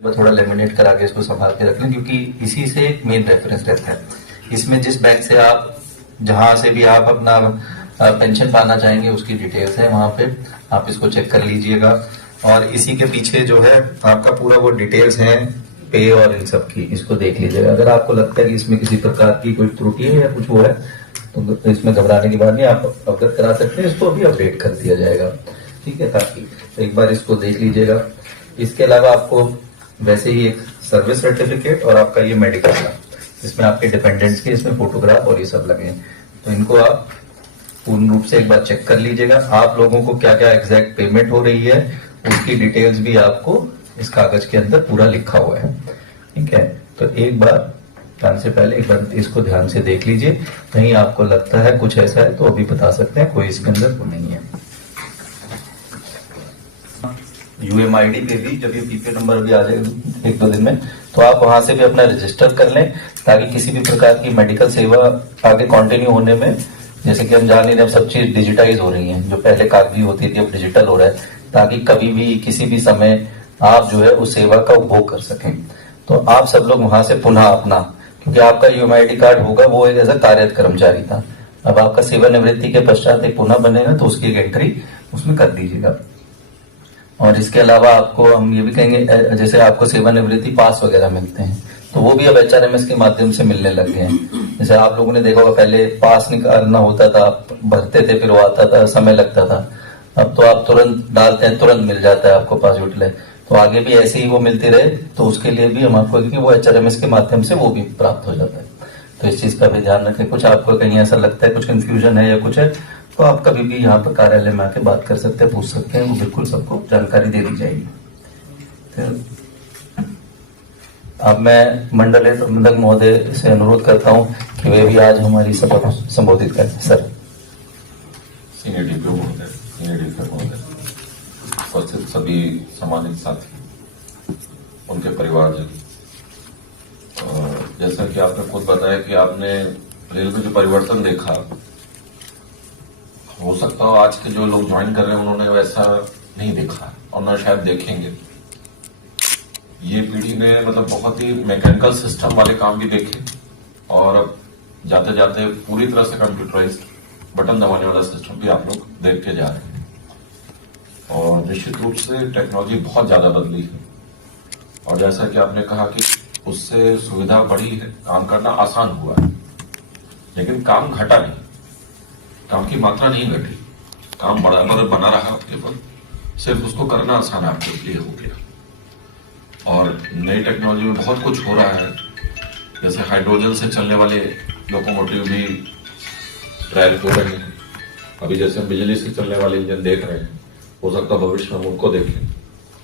थोड़ा लेमिनेट करा के इसको संभाल के रख लें, क्योंकि इसी से मेन रेफरेंस रहता है। इसमें जिस बैंक से आप जहां से भी आप अपना पेंशन पाना चाहेंगे उसकी डिटेल्स है, वहां पे आप इसको चेक कर लीजिएगा। और इसी के पीछे जो है आपका पूरा वो डिटेल्स है पे और इन सब की, इसको देख लीजिएगा। अगर आपको लगता है कि इसमें किसी प्रकार की कोई त्रुटि है या कुछ वो है तो इसमें घबराने की बात नहीं, आप अवगत करा सकते हैं, इसको अभी अपडेट कर दिया जाएगा। ठीक है, ताकि एक बार इसको देख लीजिएगा। इसके अलावा आपको वैसे ही एक सर्विस सर्टिफिकेट और आपका ये मेडिकल का, इसमें आपके डिपेंडेंट्स के इसमें फोटोग्राफ और ये सब लगे हैं, तो इनको आप पूर्ण रूप से एक बार चेक कर लीजिएगा। आप लोगों को क्या क्या एग्जैक्ट पेमेंट हो रही है उसकी डिटेल्स भी आपको इस कागज के अंदर पूरा लिखा हुआ है। ठीक है, तो एक बार जाने से पहले एक बार इसको ध्यान से देख लीजिए। कहीं आपको लगता है कुछ ऐसा है तो अभी बता सकते हैं, कोई इसके अंदर वो नहीं है। यूएमआईडी पे भी जब ये पीपीए नंबर भी आ जाएगा एक दो दिन में, तो आप वहां से भी अपना रजिस्टर कर लें, ताकि किसी भी प्रकार की मेडिकल सेवा आगे कंटिन्यू होने में, जैसे कि हम जान नहीं रहे, सब चीज डिजिटाइज हो रही है, जो पहले कागजी होती थी अब डिजिटल हो रहा है, ताकि कभी भी किसी भी समय आप जो है उस सेवा का उपभोग कर सकें। तो आप सब लोग वहां से पुनः अपना, क्योंकि आपका यूएमआईडी कार्ड होगा वो एक ऐसा कार्यरत कर्मचारी था, अब आपका सेवानिवृत्ति के पश्चात एक पुनः बनेगा तो उसकी एक एंट्री उसमें कर दीजिएगा। और इसके अलावा आपको हम ये भी कहेंगे, जैसे आपको सेवानिवृत्ति पास वगैरह मिलते हैं तो वो भी अब एचआरएमएस के माध्यम से मिलने लग गए हैं। जैसे आप लोगों ने देखा होगा पहले पास निकालना होता था, भरते थे, फिर वो आता था, समय लगता था। अब तो आप तुरंत डालते हैं, तुरंत मिल जाता है आपको पास यूटिलाइज। तो आगे भी ऐसे ही वो मिलती रहे तो उसके लिए भी हम आपको, क्योंकि वो एचआरएमएस के माध्यम से वो भी प्राप्त हो जाता है, तो इस चीज का भी ध्यान रखें। कुछ आपको कहीं ऐसा लगता है कुछ कंफ्यूजन है या कुछ है तो आप कभी भी यहाँ पर कार्यालय में आके बात कर सकते हैं, पूछ सकते हैं, वो बिल्कुल सबको जानकारी दे दी जाएगी। अब मैं मंडल प्रबंधक महोदय से अनुरोध करता हूँ कि वे भी आज हमारी सभा को संबोधित करें। सर। सीनियर डीपीओ महोदय, सीनियर डीपीओ महोदय, उपस्थित सभी सम्मानित साथी, उनके परिवारजन, जैसा कि आपने खुद बताया कि आपने रेल में जो परिवर्तन देखा, हो सकता हो आज के जो लोग ज्वाइन कर रहे हैं उन्होंने वैसा नहीं देखा और ना शायद देखेंगे। ये पीढ़ी ने मतलब बहुत ही मैकेनिकल सिस्टम वाले काम भी देखे और अब जाते जाते पूरी तरह से कंप्यूटराइज्ड बटन दबाने वाला सिस्टम भी आप लोग देख के जा रहे हैं। और निश्चित रूप से टेक्नोलॉजी बहुत ज्यादा बदली है और जैसा कि आपने कहा कि उससे सुविधा बढ़ी है, काम करना आसान हुआ है, लेकिन काम घटा नहीं, काम की मात्रा नहीं घटी, काम बराबर बना रहा केवल सिर्फ उसको करना आसान आपके लिए हो गया। और नई टेक्नोलॉजी में बहुत कुछ हो रहा है, जैसे हाइड्रोजन से चलने वाले लोकोमोटिव भी ट्रायल हो रहे हैं। अभी जैसे हम बिजली से चलने वाले इंजन देख रहे हैं, हो सकता है भविष्य में हम उनको देखें,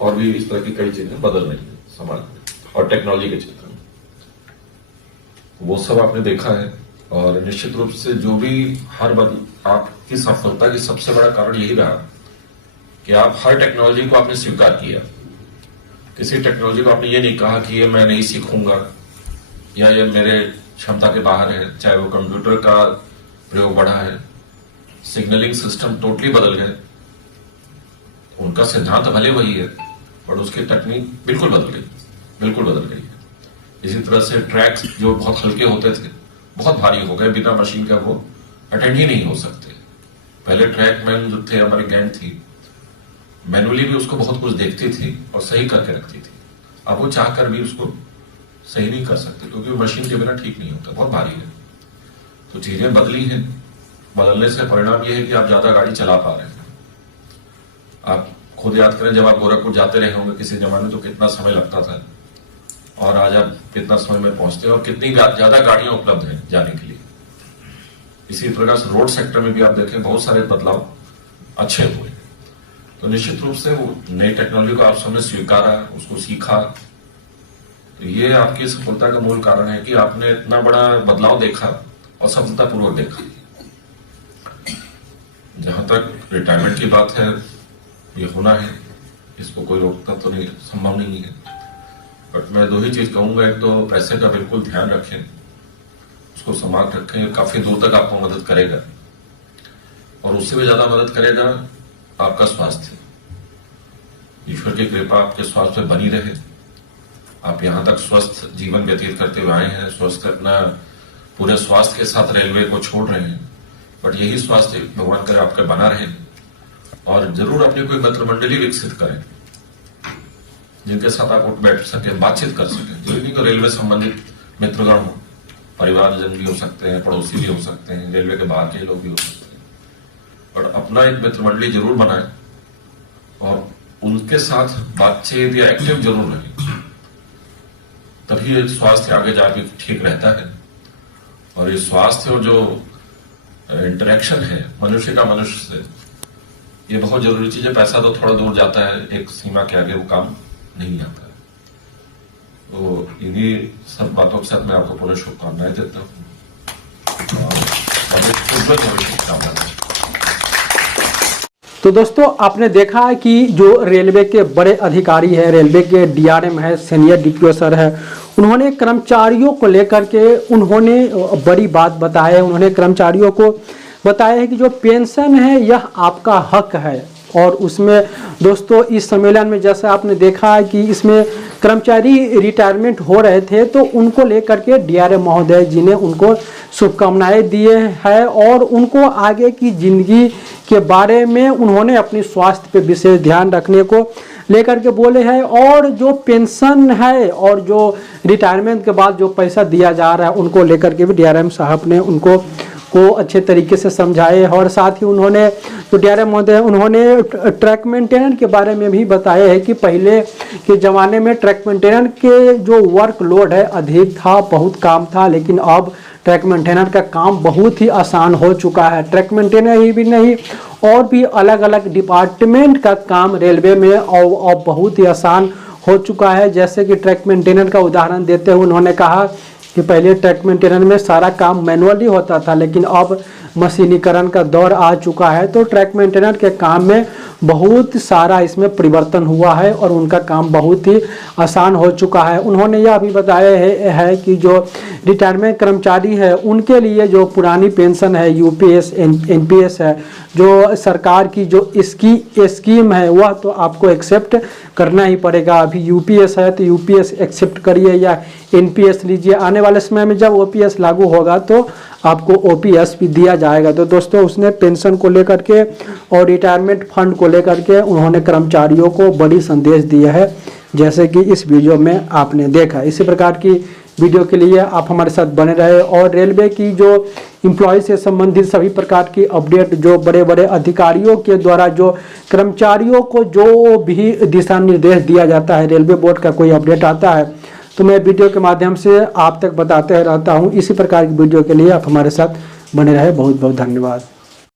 और भी इस तरह की कई चीजें बदल रही है समाज में और टेक्नोलॉजी के क्षेत्र में, वो सब आपने देखा है। और निश्चित रूप से जो भी आपकी सफलता की सबसे बड़ा कारण यही रहा कि आप हर टेक्नोलॉजी को आपने स्वीकार किया। किसी टेक्नोलॉजी को आपने ये नहीं कहा कि ये मैं नहीं सीखूंगा या ये मेरे क्षमता के बाहर है, चाहे वो कंप्यूटर का प्रयोग बढ़ा है, सिग्नलिंग सिस्टम टोटली बदल गए, उनका सिद्धांत भले वही है और उसकी तकनीक बिल्कुल बदल गई, बिल्कुल बदल गई है। इसी तरह से ट्रैक्स जो बहुत हल्के होते थे बहुत भारी हो गए, बिना मशीन का वो अटेंड ही नहीं हो सकते। पहले ट्रैक मैन जो थे, हमारी गैंग थी, मैनुअली भी उसको बहुत कुछ देखती थी और सही करके रखती थी। अब वो चाहकर भी उसको सही नहीं कर सकते क्योंकि मशीन के बिना ठीक नहीं होता, बहुत भारी है। तो चीजें बदली हैं, बदलने से परिणाम यह है कि आप ज्यादा गाड़ी चला पा रहे हैं। आप खुद याद करें, जब आप गोरखपुर जाते रहे होंगे किसी जमाने तो कितना समय लगता था और आज आप कितना समय में पहुंचते हैं और कितनी ज्यादा गाड़ियां उपलब्ध हैं जाने के लिए। इसी प्रकार से रोड सेक्टर में भी आप देखें बहुत सारे बदलाव अच्छे हुए। तो निश्चित रूप से वो नई टेक्नोलॉजी को आप सबने स्वीकारा, उसको सीखा, तो ये आपकी सफलता का मूल कारण है कि आपने इतना बड़ा बदलाव देखा और सफलतापूर्वक देखा। जहां तक रिटायरमेंट की बात है, ये होना है, इसको कोई रोकता तो नहीं, संभव नहीं है। बट मैं दो ही चीज कहूंगा, एक तो पैसे का बिल्कुल ध्यान रखें, उसको संभाल रखें, काफी दूर तक आपको मदद करेगा और उससे भी ज्यादा मदद करेगा आपका स्वास्थ्य। ईश्वर की कृपा आपके स्वास्थ्य पे बनी रहे आप यहाँ तक स्वस्थ जीवन व्यतीत करते हुए आए हैं, स्वस्थ अपना पूरे स्वास्थ्य के साथ रेलवे को छोड़ रहे हैं, बट यही स्वास्थ्य भगवान करे आपका बना रहे। और जरूर अपनी कोई मित्र मंडली विकसित करें जिनके साथ आप उठ बैठ सके, बातचीत कर सके। जो नहीं को रेलवे संबंधित मित्रगण हो, परिवारजन भी हो सकते हैं, पड़ोसी भी हो सकते हैं, रेलवे के बाहर के लोग भी हो सकते हैं, बट अपना एक मित्र मंडली जरूर बनाए और उनके साथ बातचीत या एक्टिव जरूर रहे, तभी ये स्वास्थ्य आगे जाके ठीक रहता है। और ये स्वास्थ्य और जो इंटरेक्शन है मनुष्य का मनुष्य से, ये बहुत जरूरी चीज है। पैसा तो थोड़ा दूर जाता है, एक सीमा के आगे वो काम नहीं आता है। तो इन्हीं सब बातों के साथ मैं आपको पूरी शुभकामनाएं देता हूँ और शुभकामनाएं। तो दोस्तों आपने देखा है कि जो रेलवे के बड़े अधिकारी है, रेलवे के डीआरएम है, सीनियर डिप्टी ऑफिसर है, उन्होंने कर्मचारियों को लेकर के उन्होंने बड़ी बात बताया है। उन्होंने कर्मचारियों को बताया है कि जो पेंशन है यह आपका हक है। और उसमें दोस्तों इस सम्मेलन में जैसा आपने देखा है कि इसमें कर्मचारी रिटायरमेंट हो रहे थे, तो उनको लेकर के डीआरएम महोदय जी ने उनको शुभकामनाएं दिए हैं और उनको आगे की ज़िंदगी के बारे में उन्होंने अपनी स्वास्थ्य पे विशेष ध्यान रखने को लेकर के बोले हैं। और जो पेंशन है और जो रिटायरमेंट के बाद जो पैसा दिया जा रहा है उनको लेकर के भी डीआरएम साहब ने उनको अच्छे तरीके से समझाए। और साथ ही उन्होंने जो डीआरएम महोदय उन्होंने ट्रैक मेंटेनेंस के बारे में भी बताया है कि पहले के ज़माने में ट्रैक मेंटेनेंस के जो वर्कलोड है अधिक था, बहुत काम था, लेकिन अब ट्रैक मेंटेनेंस का काम बहुत ही आसान हो चुका है। ट्रैक मेंटेनेंस ही भी नहीं और भी अलग अलग डिपार्टमेंट का काम रेलवे में अब बहुत ही आसान हो चुका है। जैसे कि ट्रैक मेंटेनेंस का उदाहरण देते हुए उन्होंने कहा कि पहले ट्रैक मेंटेनेंस में सारा काम मैनुअली होता था, लेकिन अब मशीनीकरण का दौर आ चुका है, तो ट्रैक मेंटेनेंस के काम में बहुत सारा इसमें परिवर्तन हुआ है और उनका काम बहुत ही आसान हो चुका है। उन्होंने यह भी बताया है कि जो रिटायरमेंट कर्मचारी है उनके लिए जो पुरानी पेंशन है, यूपीएस एनपीएस है, जो सरकार की जो इसकी स्कीम है वह तो आपको एक्सेप्ट करना ही पड़ेगा। अभी यूपीएस है तो यूपीएस एक्सेप्ट करिए या एनपीएस लीजिए। आने वाले समय में जब ओपीएस लागू होगा तो आपको ओपीएस भी दिया जाएगा। तो दोस्तों उसने पेंशन को लेकर के और रिटायरमेंट फंड को लेकर के उन्होंने कर्मचारियों को बड़ी संदेश दिया है, जैसे कि इस वीडियो में आपने देखा। इसी प्रकार की वीडियो के लिए आप हमारे साथ बने रहे और रेलवे की जो एम्प्लॉय से संबंधित सभी प्रकार की अपडेट, जो बड़े बड़े अधिकारियों के द्वारा जो कर्मचारियों को जो भी दिशा निर्देश दिया जाता है, रेलवे बोर्ड का कोई अपडेट आता है तो मैं वीडियो के माध्यम से आप तक बताते रहता हूँ। इसी प्रकार की वीडियो के लिए आप हमारे साथ बने रहे। बहुत बहुत धन्यवाद।